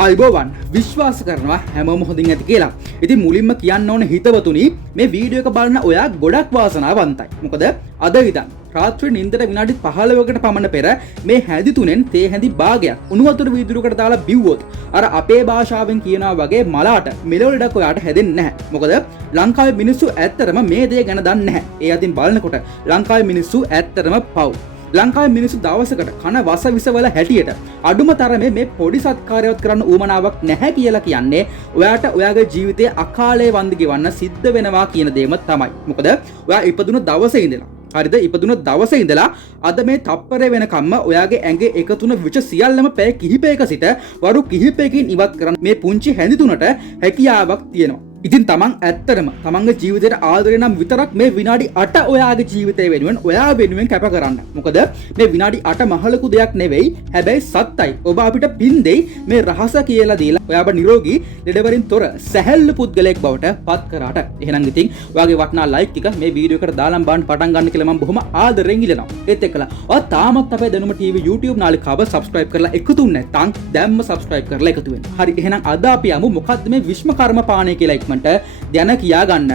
ආයුබෝවන් විශ්වාස කරනවා හැමෝම හොඳින් ඇති කියලා. ඉතින් මුලින්ම කියන්න ඕන හිතවතුනි මේ වීඩියෝ එක බලන ඔයා ගොඩක් වාසනාවන්තයි. මොකද අද ඉඳන් රාත්‍රී නිින්දට විනාඩි 15කට පමණ පෙර මේ හැඳි තුනෙන් තේ හැඳි භාගයක් උණු වතුර වීදුරුවකට දාලා බිව්වොත් අර අපේ භාෂාවෙන් කියනවා වගේ මලාට මෙලොව ලඩක් ඔයාට හැදෙන්නේ නැහැ. මොකද ලංකාවේ මිනිස්සු ඇත්තටම මේ දේ ගැන දන්නේ නැහැ. ඒ අතින් බලනකොට ලංකාවේ මිනිස්සු ඇත්තටම පව්. ලංකාවේ මිනිස්සු දවසකට කන වස විසවල හැටියට අඩුම තරමේ මේ පොඩි සත්කාරයවත් කරන්න උවමනාවක් නැහැ කියලා කියන්නේ ඔයාට ඔයාගේ ජීවිතයේ අකාලේ වන්දි ගෙවන්න සිද්ධ වෙනවා කියන දේම තමයි. මොකද ඔයා ඉපදුන දවසේ ඉඳලා හරිද ඉපදුන දවසේ ඉඳලා අද මේ තප්පරේ වෙනකම්ම ඔයාගේ ඇඟේ එකතුන විෂ සියල්ලම පැය කිහිපයක සිට වරු කිහිපයකින් ඉවත් කරන්න මේ පුංචි හැඳි තුනට හැකියාවක් තියෙනවා. ඉතින් තමන් ඇත්තටම තමන්ගේ ජීවිතයට ආදරේ නම් විතරක් මේ විනාඩි 8 ඔයාගේ ජීවිතය වෙනුවෙන් ඔයා වෙනුවෙන් කැප කරන්න. මොකද මේ විනාඩි 8 මහලුකු දෙයක් නෙවෙයි. හැබැයි සත්‍යයි. ඔබ අපිට පින් දෙයි මේ රහස කියලා දීලා ඔයාව නිරෝගී ලෙඩවලින් තොර සැහැල්ලු පුද්ගලයෙක් බවට පත් කරාට. එහෙනම් ඉතින් ඔයාගේ වටිනා ලයික් ටික මේ වීඩියෝ එකට දාලා බලන්න පටන් ගන්න කියලා මම බොහොම ආදරෙන් ඉල්ලනවා. ඒත් එක්කලා ඔයා තාමත් අපේ දැනුම TV YouTube නාලිකාව subscribe කරලා එකතු නැත්නම් දැම්ම subscribe කරලා එකතු වෙන්න. හරි එහෙනම් අද අපි යමු මොකද්ද මේ විශ්ම කර්ම පාණය කියලා දැන කියා ගන්න.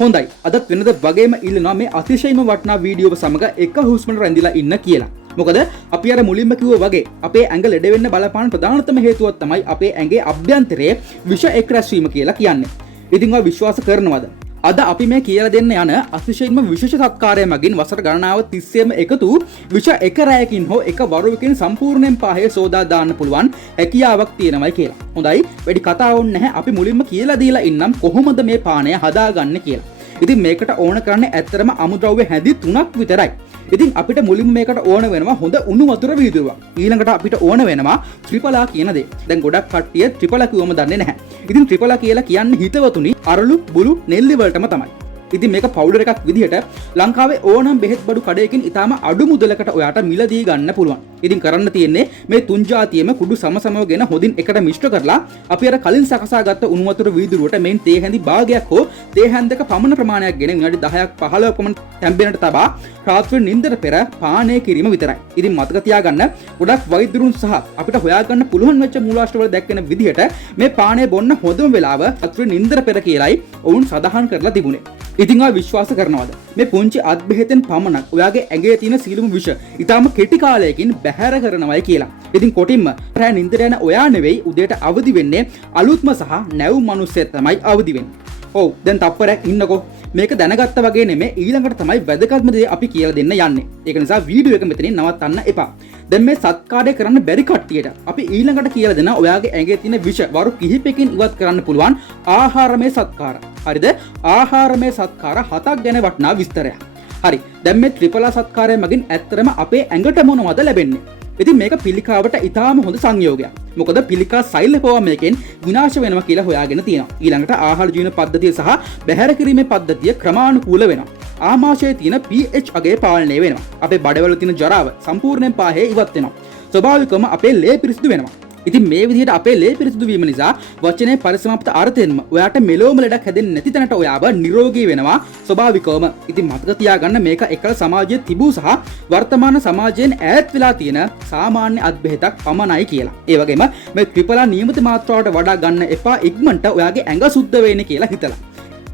හොඳයි අදත් වෙනද වගේම ඉල්ලනවා මේ අතිශයම වටිනා වීඩියෝව සමග එක හුස්මකට රැඳිලා ඉන්න කියලා. මොකද අපි අර මුලින්ම කිව්වා වගේ අපේ ඇඟ ලෙඩ වෙන්න බලපාන ප්‍රධානතම හේතුව තමයි අපේ ඇඟේ අභ්‍යන්තරයේ විෂ එක් රැස්වීම කියලා කියන්නේ. ඉතින් ඔයා විශ්වාස කරනවද? අද අපි මේ කියලා දෙන්න යන අතිශයින්ම විශේෂ සත්කාරය මගින් වසර ගණනාව තිස්සේම එකතු විෂ එක රැයකින් හෝ එක වරුවකින් සම්පූර්ණයෙන් පාහේ සෝදා දාන්න පුළුවන් හැකියාවක් තියෙනවයි කියලා. හොඳයි වැඩි කතා ඕනේ නැහැ. අපි මුලින්ම කියලා දීලා ඉන්නම් කොහොමද මේ පානය හදාගන්නේ කියලා. ඉතින් මේකට ඕන කරන්නේ ඇත්තටම අමුද්‍රව්‍ය හැඳි 3ක් විතරයි. ඉතින් අපිට මුලින්ම මේකට ඕන වෙනවා හොඳ උණු වතුර වීදුරුවක්. ඊළඟට අපිට ඕන වෙනවා ත්‍රිපලා කියන දේ. දැන් ගොඩක් කට්ටිය ත්‍රිපලා කිව්වම දන්නේ නැහැ. ඉතින් ත්‍රිපලා කියලා කියන්නේ හිතවතුනි අරලු බුළු නෙල්ලි වලටම තමයි. ඉතින් මේක පවුඩර් එකක් විදිහට ලංකාවේ ඕනම බෙහෙත් බඩු කඩයකින් ඉතාලම අඩු මුදලකට ඔයාට මිලදී ගන්න පුළුවන්. ඉතින් කරන්න තියෙන්නේ මේ තුන් જાතියෙම කුඩු සමසමවගෙන හොදින් එකට මිශ්‍ර කරලා අපි අර කලින් සකසාගත්ත උණු වතුර වීදුරුවට මෙන් තේ හැඳි භාගයක් හෝ තේ හැන්දක පමණ ප්‍රමාණයක් ගෙන විනාඩි 10ක් 15ක් පමණ තැම්බෙන්නට තබා රාත්‍රී නිින්දට පෙර පානය කිරීම විතරයි. ඉතින් මතක තියාගන්න ගොඩක් වෛද්‍යවරුන් සහ අපිට හොයාගන්න පුළුවන් වෙච්ච මූලාශ්‍රවල දැක්වෙන විදිහට මේ පානය බොන්න හොඳම වෙලාව රාත්‍රී නිින්දට පෙර කියලායි ඔවුන් සඳහන් කරලා තිබුණේ. ඉතින් ඔයා විශ්වාස කරනවද මේ පුංචි අත් බෙහෙතෙන් පමණක් ඔයාගේ ඇඟේ තියෙන සියලුම විෂ ඊටාම කෙටි කාලයකින් බැහැර කරනවයි කියලා. ඉතින් කොටින්ම රෑ නිින්දට යන ඔයා නෙවෙයි උදේට අවදි වෙන්නේ අලුත්ම සහ නැවුම් මිනිස්සෙක් තමයි අවදි වෙන්නේ. ඔව් දැන් තප්පරයක් ඉන්නකෝ. මේක දැනගත්ත වගේ නෙමෙයි ඊළඟට තමයි වැදගත්ම දේ අපි කියලා දෙන්න යන්නේ. ඒක නිසා වීඩියෝ එක මෙතනින් නවත්තන්න එපා. දැන් මේ සත්කාරය කරන්න බැරි කට්ටියට අපි ඊළඟට කියලා දෙන ඔයාගේ ඇඟේ තියෙන විෂ වරු කිහිපයකින් ඉවත් කරන්න පුළුවන් ආහාරමය සත්කාර. හරිද? ආහාරමය සත්කාර 7ක් ගැන වටිනා විස්තරයක්. හරි. දැන් මේ ත්‍රිපලා සත්කාරය මගින් ඇත්තටම අපේ ඇඟට මොනවද ලැබෙන්නේ? ඉතින් මේක පිළිකාවට ඉතාම හොඳ සංයෝගයක්. මොකද පිළිකා සෛල පවා මේකෙන් විනාශ වෙනවා කියලා හොයාගෙන තියෙනවා. ඊළඟට ආහාර ජීවන පද්ධතිය සහ බැහැර කිරීමේ පද්ධතිය ක්‍රමානුකූල වෙනවා. ආමාශයේ තියෙන pH අගය පාලනය වෙනවා. අපේ බඩවල තියෙන ජරාව සම්පූර්ණයෙන් පාහේ ඉවත් වෙනවා. ස්වභාවිකවම අපේ ලේ පිරිසිදු වෙනවා. ඉතින් මේ විදිහට අපේ ලේ පිරිසිදු වීම නිසා වචනේ පරිසමාප්ත අර්ථයෙන්ම ඔයාට මෙලොවම ලෙඩක් හැදෙන්නේ නැති තැනට ඔයාව නිරෝගී වෙනවා ස්වභාවිකවම. ඉතින් මතක තියාගන්න මේක එකල සමාජයේ තිබූ සහ වර්තමාන සමාජයෙන් ඈත් වෙලා තියෙන සාමාන්‍ය අත්බෙහෙතක් පමණයි කියලා. ඒ වගේම මේ ත්‍රිපලා නියමිත මාත්‍රාවට වඩා ගන්න එපා ඉක්මනට ඔයාගේ ඇඟ සුද්ධ වෙන්නේ කියලා හිතලා.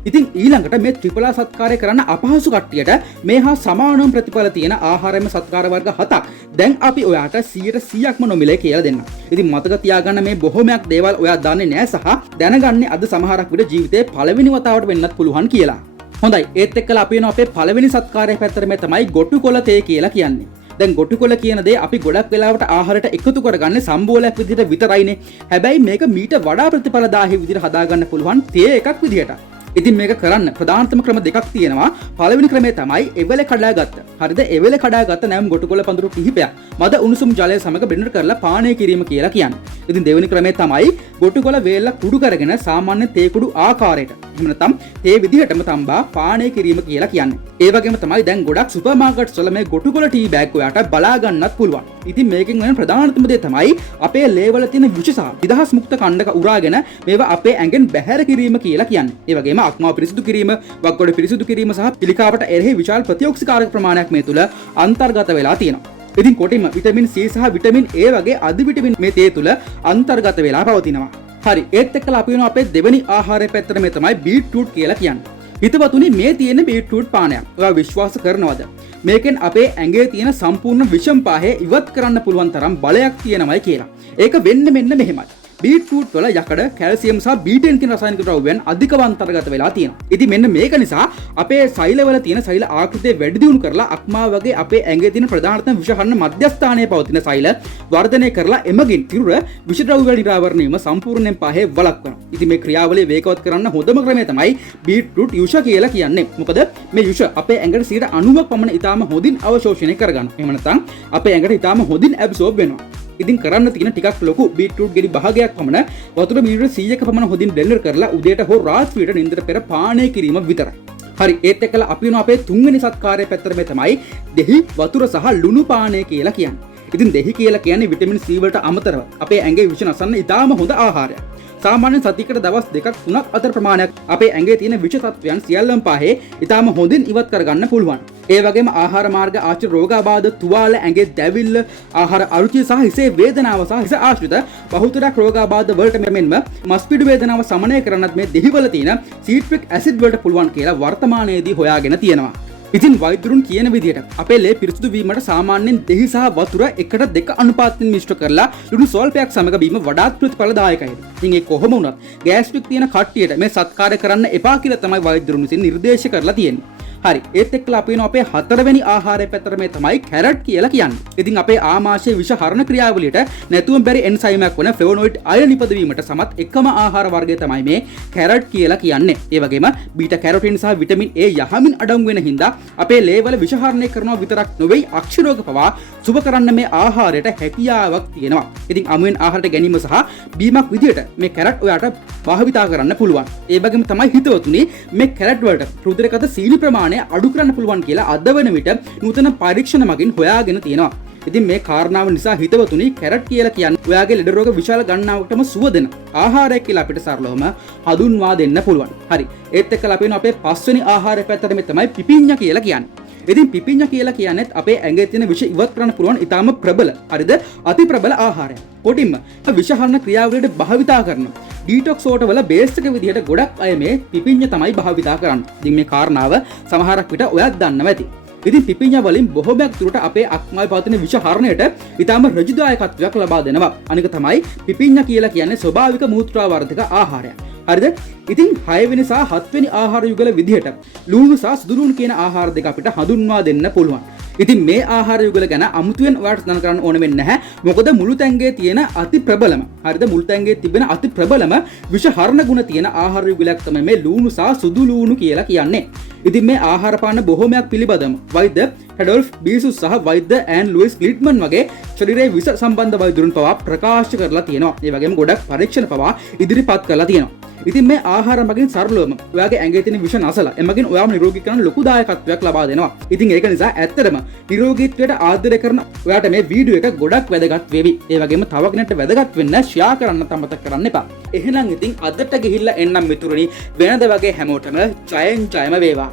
ඉතින් ඊළඟට මේ ත්‍රිපලා සත්කාරය කරන්න අපහසු කට්ටියට මේ හා සමානම ප්‍රතිඵල තියෙන ආහාරම සත්කාර වර්ග 7ක් දැන් අපි ඔයාට 100%ක්ම නොමිලේ කියලා දෙන්න. ඉතින් මතක තියාගන්න මේ බොහොමයක් දේවල් ඔයා දන්නේ නැහැ සහ දැනගන්නේ අද සමහරක් විට ජීවිතේ පළවෙනි වතාවට වෙන්නත් පුළුවන් කියලා. හොඳයි ඒත් එක්කලා අපි වෙන අපේ පළවෙනි සත්කාරය පැත්තට මේ තමයි ගොටුකොළ තේ කියලා කියන්නේ. දැන් ගොටුකොළ කියන දේ අපි ගොඩක් වෙලාවට ආහාරයට එකතු කරගන්නේ සම්බෝලයක් විදිහට විතරයිනේ. හැබැයි මේක මීට වඩා ප්‍රතිඵලදායී විදිහට හදාගන්න පුළුවන් තේ එකක් විදිහට. ඉතින් මේක කරන්න ප්‍රධානතම ක්‍රම දෙකක් තියෙනවා. පළවෙනි ක්‍රමය තමයි එවලේ කඩාගත්ත. හරිද? එවලේ කඩාගත්ත නැම් ගොටුකොළ පඳුරු කිහිපයක් මද උණුසුම් ජලය සමග බෙන්ඩර් කරලා පානය කිරීම කියලා කියන්නේ. ඉතින් දෙවෙනි ක්‍රමය තමයි ගොටුකොළ වේල්ල කුඩු කරගෙන සාමාන්‍ය තේ කුඩු ආකාරයට එහෙම නැත්නම් තේ විදිහටම තම්බා පානය කිරීම කියලා කියන්නේ. ඒ වගේම තමයි දැන් ගොඩක් සුපර් මාකට්ස් වල මේ ගොටුකොළ ටී බෑග් ඔයාට බලා ගන්නත් පුළුවන්. ඉතින් මේකෙන් වෙන ප්‍රධානතම දේ තමයි අපේ ලේ වල තියෙන විෂ සහ නිදහස් මුක්ත කණ්ඩක උරාගෙන මේවා අපේ ඇඟෙන් බැහැර කිරීම කියලා කියන්නේ. ඒ වගේම අක්මාව පිරිසිදු කිරීම, වක්ගොඩ පිරිසිදු කිරීම සහ පිළිකාවට එරෙහි විශාල ප්‍රතිඔක්සිකාරක ප්‍රමාණයක් මේ තුල අන්තර්ගත වෙලා තියෙනවා. ඉතින් කොටින්ම විටමින් C සහ විටමින් A වගේ අධි විටමින් මේ තේ තුල අන්තර්ගත වෙලා පවතිනවා. හරි ඒත් එක්කලා අපි වෙනවා අපේ දෙවෙනි ආහාරය පැත්තට මේ තමයි බීට්රූට් කියලා කියන්නේ. හිතවතුනි මේ තියෙන බීට්රූට් පානයක්. ඔයා විශ්වාස කරනවද? මේකෙන් අපේ ඇඟේ තියෙන සම්පූර්ණ විෂම් පාහේ ඉවත් කරන්න පුළුවන් තරම් බලයක් තියෙනවයි කියලා. ඒක වෙන්නේ මෙන්න මෙහෙමයි. බීට්රූට් වල යකඩ, කැල්සියම් සහ බීටෙන් කියන රසායනික ද්‍රව්‍යයන් අධිකව අන්තර්ගත වෙලා තියෙනවා. ඉතින් මෙන්න මේක නිසා අපේ සෛලවල තියෙන සෛල ආකෘතිය වැඩි දියුණු කරලා අක්මා වගේ අපේ ඇඟේ තියෙන ප්‍රධානතම විෂහරණ මධ්‍යස්ථානයේ පවතින සෛල වර්ධනය කරලා එමගින් තිරුර විෂ ද්‍රව්‍ය නිරාවරණය වීම සම්පූර්ණයෙන් පහේ වළක්වනවා. ඉතින් මේ ක්‍රියාවලිය වේගවත් කරන්න හොඳම ක්‍රමය තමයි බීට්රූට් යුෂ කියලා කියන්නේ. මොකද මේ යුෂ අපේ ඇඟට 90% පමණ ඉතාම හොඳින් අවශෝෂණය කරගන්නවා. එහෙම නැත්නම් අපේ ඇඟට ඉතාම හොඳින් ඇබ්සෝබ් වෙනවා. ඉතින් කරන්න තියෙන ටිකක් ලොකු බීට්රූට් ගෙඩි භාගයක් පමණ වතුර මිලිලීටර් 100ක පමණ හොඳින් බ්ලෙන්ඩර් කරලා උදේට හෝ රාත්‍රියට නිින්දට පෙර පානය කිරීම විතරයි. හරි ඒත් එක්කලා අපි වෙන අපේ තුන්වෙනි සත්කාරය පැත්තට මේ තමයි දෙහි වතුර සහ ලුණු පානය කියලා කියන්නේ. ඉතින් දෙහි කියලා කියන්නේ විටමින් C වලට අමතරව අපේ ඇඟේ විෂ නසන්න ඉතාම හොඳ ආහාරයක්. සාමාන්‍යයෙන් සතියකට දවස් 2ක් 3ක් අතර ප්‍රමාණයක් අපේ ඇඟේ තියෙන විෂ තත්වයන් සියල්ලම පහේ ඉතාම හොඳින් ඉවත් කරගන්න පුළුවන්. ඒ වගේම ආහාර මාර්ග ආශ්‍රිත රෝගාබාධ, තුවාල, ඇඟේ දැවිල්ල, ආහාර අරුචිය සහ හිසේ වේදනාව සහ හිස ආශ්‍රිත බහුතරයක් රෝගාබාධ වලට මෙන්ම මස්පිඩු වේදනාව සමනය කරන්නත් මේ දෙහිවල තියෙන සීට්‍රික් ඇසිඩ් වලට පුළුවන් කියලා වර්තමානයේදී හොයාගෙන තියෙනවා. ඉතින් වෛද්‍යරුන් කියන විදිහට අපේ ලේ පිරිසුදු වීමට සාමාන්‍යයෙන් දෙහි සහ වතුර 1:2 අනුපාතයෙන් මිශ්‍ර කරලා ලුණු ස්වල්පයක් සමග බීම වඩාත් ප්‍රතිඵලදායකයි. ඉතින් ඒ කොහොම වුණත් ගෑස්ට්‍රික් තියෙන කට්ටියට මේ සත්කාරය කරන්න එපා කියලා තමයි වෛද්‍යරුන් විසින් නිර්දේශ කරලා තියෙන්නේ. හරි ඒත් එක්කලා අපි වෙන අපේ හතරවෙනි ආහාරය පැත්තට මේ තමයි කැරට් කියලා කියන්නේ. ඉතින් අපේ ආමාශයේ විෂ හරණ ක්‍රියාවලියට නැතුවම බැරි එන්සයිමයක් වන ෆ්ලේවොනොයිඩ් අයන ඉපදවීමට සමත් එකම ආහාර වර්ගය තමයි මේ කැරට් කියලා කියන්නේ. ඒ වගේම බීටා කැරොටින් සහ විටමින් A යහමින් අඩංගු වෙන හින්දා අපේ ලේවල විෂ හරණය කරනවා විතරක් නෙවෙයි අක්ෂරෝග පවා සුබ කරන්න මේ ආහාරයට හැකියාවක් තියෙනවා. ඉතින් අමුවෙන් ආහාරයට ගැනීම සහ බීමක් විදියට මේ කැරට් ඔයාට භාවිතා කරන්න පුළුවන්. ඒ වගේම තමයි හිතවතුනි මේ කැරට් වලට රුධිරගත සීනි ප්‍රමාණය අඩු කරන්න පුළුවන් කියලා අද වෙන විට නූතන පරීක්ෂණ මගින් හොයාගෙන තියෙනවා. ඉතින් මේ කාරණාව නිසා හිතවතුනි කැරට් කියලා කියන්නේ ඔයාගේ ලෙඩ රෝග විශාල ගණනාවකටම සුව දෙන ආහාරයක් කියලා අපිට සරලවම හඳුන්වා දෙන්න පුළුවන්. හරි. ඒත් එක්කලා අපි අපේ පස්වෙනි ආහාරය පැත්තට මේ තමයි පිපිඤ්ඤා කියලා කියන්නේ. ඉතින් පිපිඤ්ඤා කියලා කියන්නේත් අපේ ඇඟේ තියෙන විෂ ඉවත් කරන්න පුළුවන් ඊටාම ප්‍රබල හරිද අති ප්‍රබල ආහාරයක්. කොටින්ම විෂ හරණ ක්‍රියාවලියට භාවිතා කරන ඩීටොක්ස් වෝටර් වල බේස් එක විදිහට ගොඩක් අය මේ පිපිඤ්ඤා තමයි භාවිතා කරන්නේ. ඉතින් මේ කාරණාව සමහරක් විට ඔයත් දන්නවා ඇති. ඉතින් පිපිඤ්ඤා වලින් බොහෝමයක් දුරට අපේ අක්මාවේ පවතින විෂ හරණයට ඊටාම ඍජුදායකත්වයක් ලබා දෙනවා. අනික තමයි පිපිඤ්ඤා කියලා කියන්නේ ස්වභාවික මූත්‍රාවර්ධක ආහාරයක්. හරිද? ඉතින් 6 වෙනි සහ 7 වෙනි ආහාර යුගල විදිහට ලුණු සහ සුදු ලුණු කියන ආහාර දෙක අපිට හඳුන්වා දෙන්න පුළුවන්. ඉතින් මේ ආහාර යුගල ගැන අමුතුවෙන් ඔයාලට දැන ගන්න ඕන වෙන්නේ නැහැ. මොකද මුළු තැන්ගේ තියෙන අති ප්‍රබලම හරිද මුළු තැන්ගේ තිබෙන අති ප්‍රබලම විෂ හරණ ගුණ තියෙන ආහාර යුගලයක් තමයි මේ ලුණු සහ සුදු ලුණු කියලා කියන්නේ. ඉතින් මේ ආහාර පාන බොහෝමයක් පිළිබඳව වෛද්‍ය හෙඩොල්ෆ් බීසුස් සහ වෛද්‍ය ඇන් ලුයිස් ග්ලිට්මන් වගේ ශරීරයේ විෂ සම්බන්ධ වෛද්‍යරුන් පවා ප්‍රකාශ කරලා තියෙනවා. ඒ වගේම ගොඩක් පරීක්ෂණ පවා ඉදිරිපත් කරලා තියෙනවා. ඉතින් මේ ආහාර මගින් සරලවම ඔයාගේ ඇඟේ තියෙන විෂ නැසලා එමගින් ඔයාම නිරෝගී කරන ලොකු දායකත්වයක් ලබා දෙනවා. ඉතින් ඒක නිසා ඇත්තටම නිරෝගීත්වයට ආදරය කරන ඔයාට මේ වීඩියෝ එක ගොඩක් වැදගත් වෙවි. ඒ වගේම තව කෙනෙක්ට වැදගත් වෙන්න ෂෙයා කරන්න අමතක කරන්න එපා. එහෙනම් ඉතින් අදට ගිහිල්ලා එන්නම් මිතුරනි වෙනද වගේ හැමෝටම ජයෙන් ජයම වේවා.